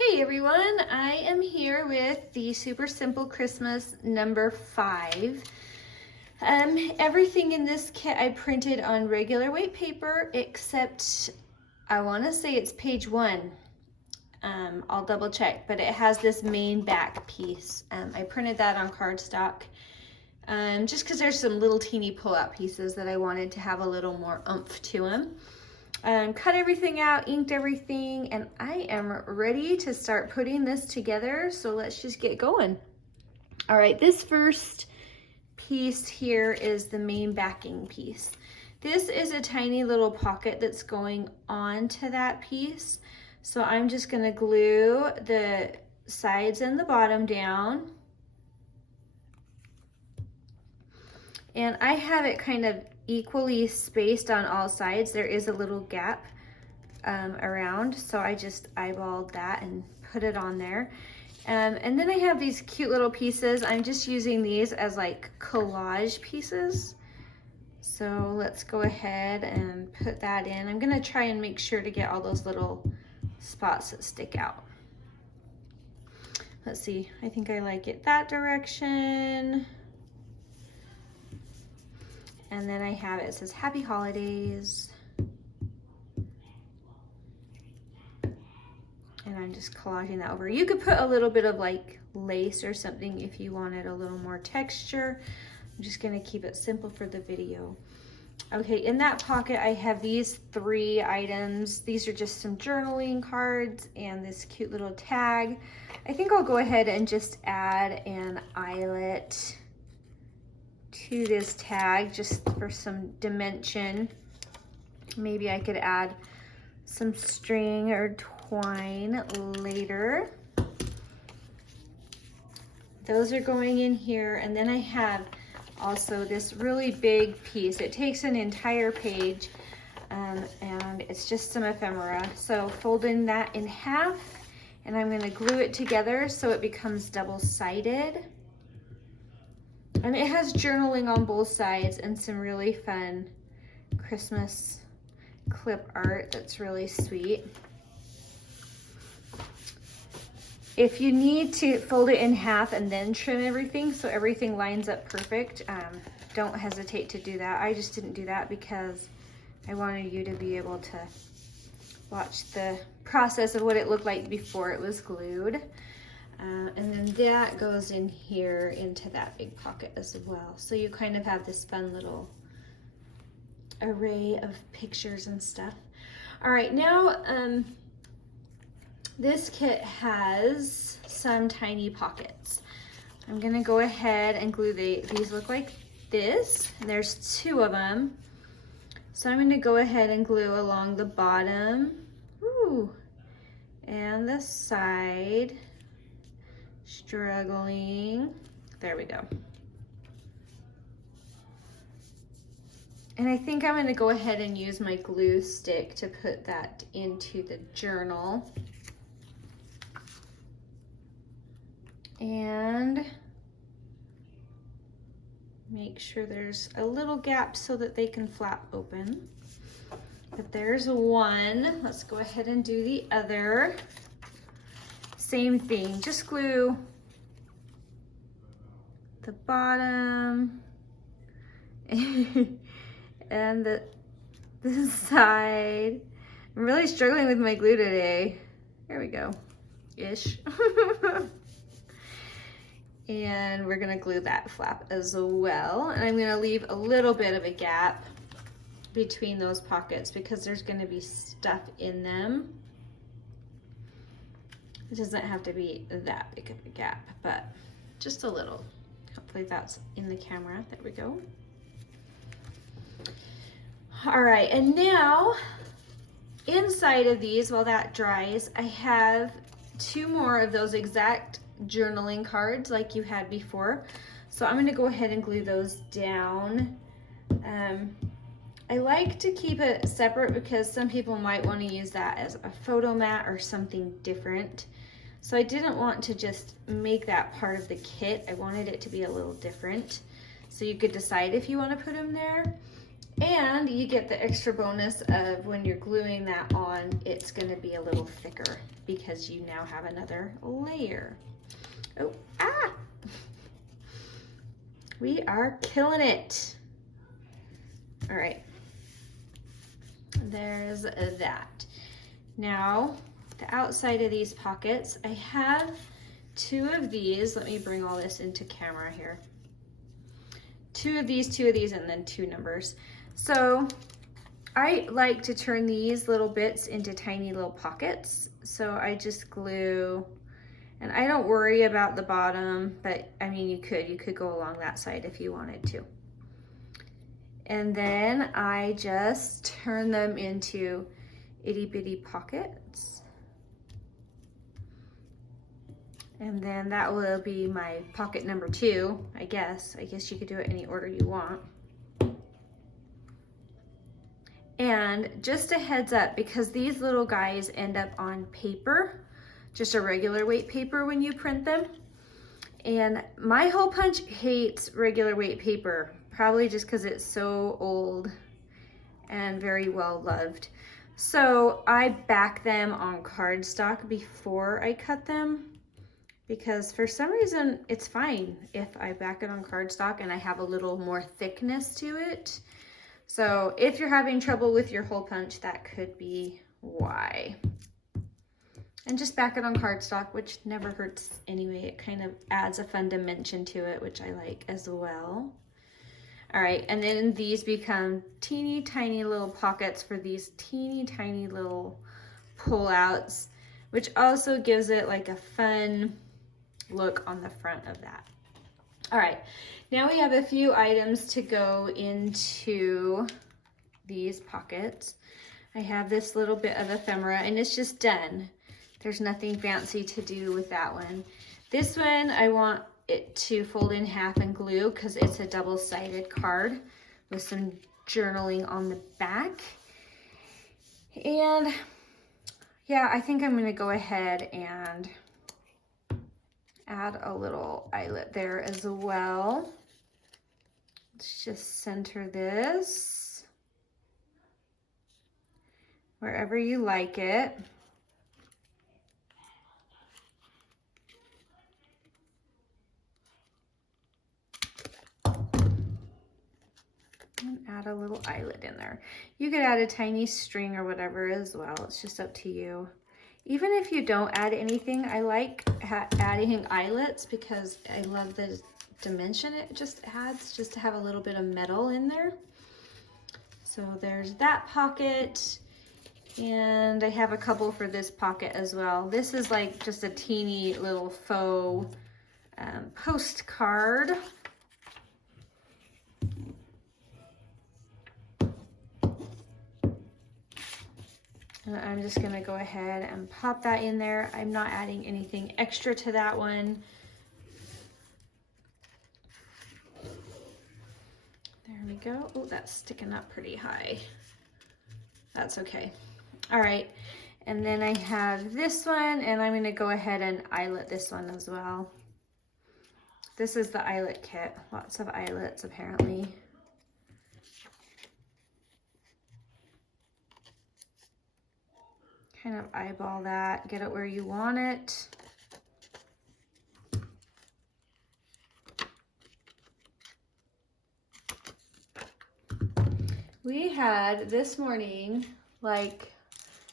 Hey everyone, I am here with the Super Simple Christmas number 5. Everything in this kit I printed on regular weight paper except I want to say it's page 1. I'll double check, but it has this main back piece. I printed that on cardstock just because there's some little teeny pull-out pieces that I wanted to have a little more oomph to them. Cut everything out, inked everything, and I am ready to start putting this together, so let's just get going. All right, this first piece here is the main backing piece. This is a tiny little pocket that's going onto that piece, so I'm just going to glue the sides and the bottom down. And I have it kind of equally spaced on all sides. There is a little gap around, so I just eyeballed that and put it on there. And then I have these cute little pieces. I'm just using these as like collage pieces. So let's go ahead and put that in. I'm gonna try and make sure to get all those little spots that stick out. Let's see, I think I like it that direction. And then I have it says Happy Holidays. And I'm just collaging that over. You could put a little bit of like lace or something if you wanted a little more texture. I'm just gonna keep it simple for the video. Okay, in that pocket I have these 3 items. These are just some journaling cards and this cute little tag. I think I'll go ahead and just add an eyelet to this tag just for some dimension. Maybe I could add some string or twine later. Those are going in here, and then I have also this really big piece. It takes an entire page and it's just some ephemera. So folding that in half, and I'm going to glue it together so it becomes double-sided. And it has journaling on both sides and some really fun Christmas clip art that's really sweet. If you need to fold it in half and then trim everything so everything lines up perfect, don't hesitate to do that. I just didn't do that because I wanted you to be able to watch the process of what it looked like before it was glued. And then that goes in here into that big pocket as well. So you kind of have this fun little array of pictures and stuff. All right, now this kit has some tiny pockets. I'm gonna go ahead and glue these look like this. And there's 2 of them. So I'm gonna go ahead and glue along the bottom, and the side. Struggling. There we go. And I think I'm going to go ahead and use my glue stick to put that into the journal. And make sure there's a little gap so that they can flap open. But there's one. Let's go ahead and do the other. Same thing, just glue the bottom and the side. I'm really struggling with my glue today. There we go, ish. And we're gonna glue that flap as well. And I'm gonna leave a little bit of a gap between those pockets because there's gonna be stuff in them. It doesn't have to be that big of a gap, but just a little. Hopefully that's in the camera. There we go. All right, and now inside of these, while that dries, I have 2 more of those exact journaling cards like you had before. So I'm gonna go ahead and glue those down. I like to keep it separate because some people might want to use that as a photo mat or something different. So I didn't want to just make that part of the kit. I wanted it to be a little different. So you could decide if you want to put them there. And you get the extra bonus of when you're gluing that on, it's going to be a little thicker because you now have another layer. Oh, ah! We are killing it. All right. There's that. Now, the outside of these pockets, I have two of these. Let me bring all this into camera here. Two of these, and then two numbers. So I like to turn these little bits into tiny little pockets. So I just glue, and I don't worry about the bottom, but I mean, you could go along that side if you wanted to. And then I just turn them into itty bitty pockets. And then that will be my pocket number 2, I guess. I guess you could do it any order you want. And just a heads up, because these little guys end up on paper, just a regular weight paper when you print them. And my hole punch hates regular weight paper, probably just because it's so old and very well loved. So I back them on cardstock before I cut them, because for some reason it's fine if I back it on cardstock and I have a little more thickness to it. So if you're having trouble with your hole punch, that could be why. And just back it on cardstock, which never hurts anyway. It kind of adds a fun dimension to it, which I like as well. All right, and then these become teeny tiny little pockets for these teeny tiny little pull-outs, which also gives it like a fun look on the front of that. All right, now we have a few items to go into these pockets. I have this little bit of ephemera, and it's just done. There's nothing fancy to do with that one. This one, I want it to fold in half and glue because it's a double-sided card with some journaling on the back. And yeah, I think I'm gonna go ahead and add a little eyelet there as well. Let's just center this wherever you like it. And add a little eyelet in there. You could add a tiny string or whatever as well. It's just up to you. Even if you don't add anything, I like adding eyelets because I love the dimension it just adds, just to have a little bit of metal in there. So there's that pocket, and I have a couple for this pocket as well. This is like just a teeny little faux postcard. And I'm just gonna go ahead and pop that in there. I'm not adding anything extra to that one. There we go. Oh, that's sticking up pretty high. That's okay. All right, and then I have this one, and I'm gonna go ahead and eyelet this one as well. This is the eyelet kit. Lots of eyelets apparently. Kind of eyeball that, get it where you want it. We had this morning like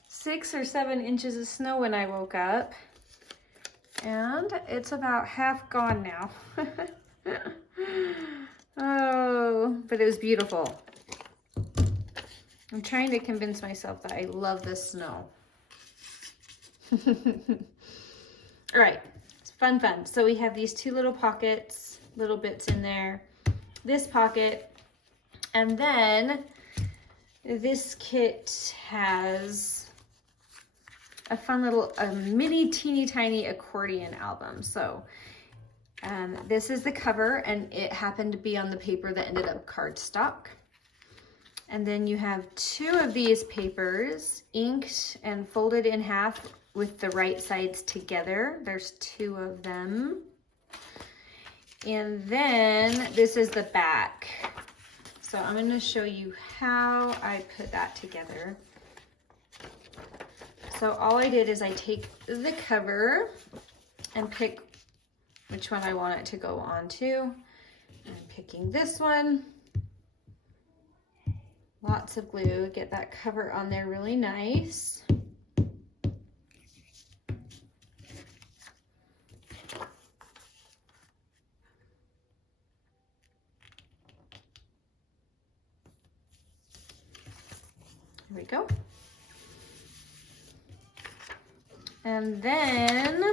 6 or 7 inches of snow when I woke up, and it's about half gone now. Oh, but it was beautiful. I'm trying to convince myself that I love this snow. All right, it's fun. So we have these 2 little pockets, little bits in there, this pocket, and then this kit has a fun little, mini teeny tiny accordion album. So this is the cover, and it happened to be on the paper that ended up cardstock. And then you have 2 of these papers inked and folded in half with the right sides together. There's 2 of them. And then this is the back. So So I'm going to show you how I put that together. So all I did is I take the cover and pick which one I want it to go onto. I'm picking this one. Lots of glue, get that cover on there really nice. There we go. And then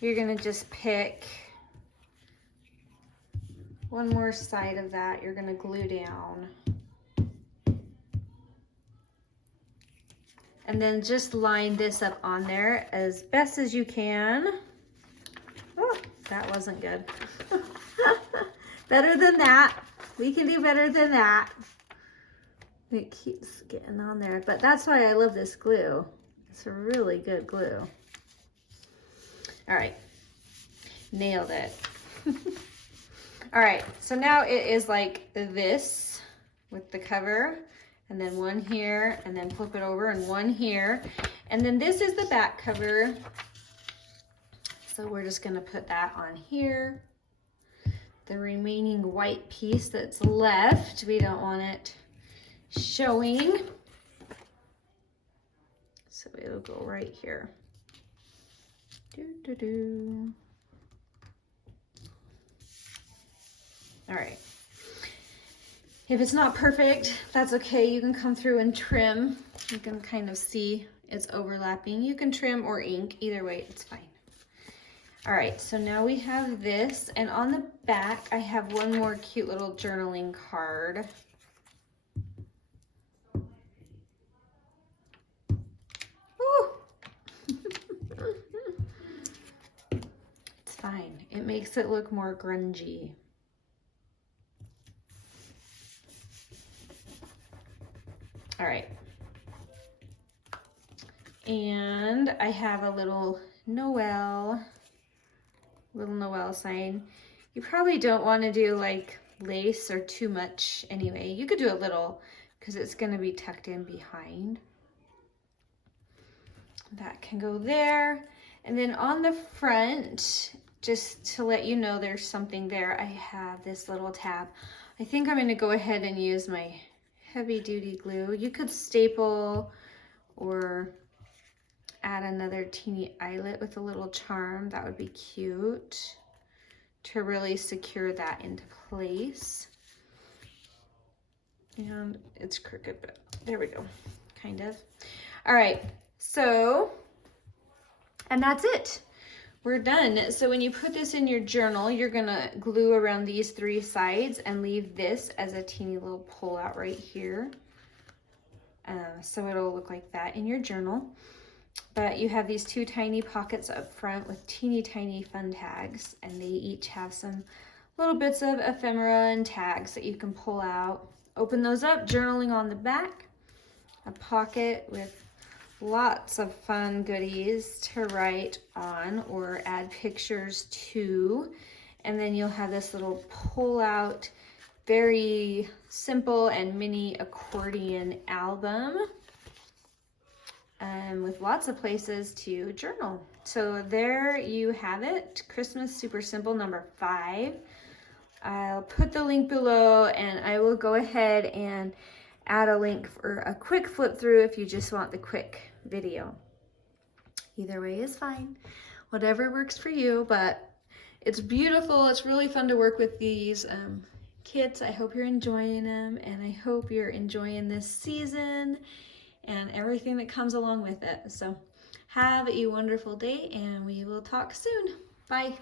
you're gonna just pick one more side of that. You're gonna glue down. And then just line this up on there as best as you can. Oh, that wasn't good. Better than that. We can do better than that. It keeps getting on there, but that's why I love this glue. It's a really good glue. All right, nailed it. All right, so now it is like this with the cover, and then one here, and then flip it over, and one here. And then this is the back cover. So we're just gonna put that on here. The remaining white piece that's left, we don't want it showing. So it'll go right here. Doo-doo-doo. All right. If it's not perfect, that's okay. You can come through and trim. You can kind of see it's overlapping. You can trim or ink, either way, it's fine. All right, so now we have this, and on the back, I have one more cute little journaling card. Ooh. It's fine. It makes it look more grungy. All right. And I have a little Noel sign. You probably don't want to do like lace or too much anyway. You could do a little because it's going to be tucked in behind. That can go there. And then on the front, just to let you know there's something there, I have this little tab. I think I'm going to go ahead and use my heavy duty glue. You could staple or add another teeny eyelet with a little charm. That would be cute to really secure that into place. And it's crooked, but there we go, kind of. All right, so, and that's it. We're done. So when you put this in your journal, you're gonna glue around these three sides and leave this as a teeny little pull out right here. So it'll look like that in your journal. But you have these two tiny pockets up front with teeny tiny fun tags, and they each have some little bits of ephemera and tags that you can pull out. Open those up, journaling on the back, a pocket with lots of fun goodies to write on or add pictures to. And then you'll have this little pull out, very simple and mini accordion album with lots of places to journal. So there you have it, Christmas Super Simple number 5. I'll put the link below, and I will go ahead and add a link for a quick flip through if you just want the quick video. Either way is fine, whatever works for you, but it's beautiful. It's really fun to work with these kits. I hope you're enjoying them, and I hope you're enjoying this season and everything that comes along with it. So have a wonderful day, and we will talk soon. Bye.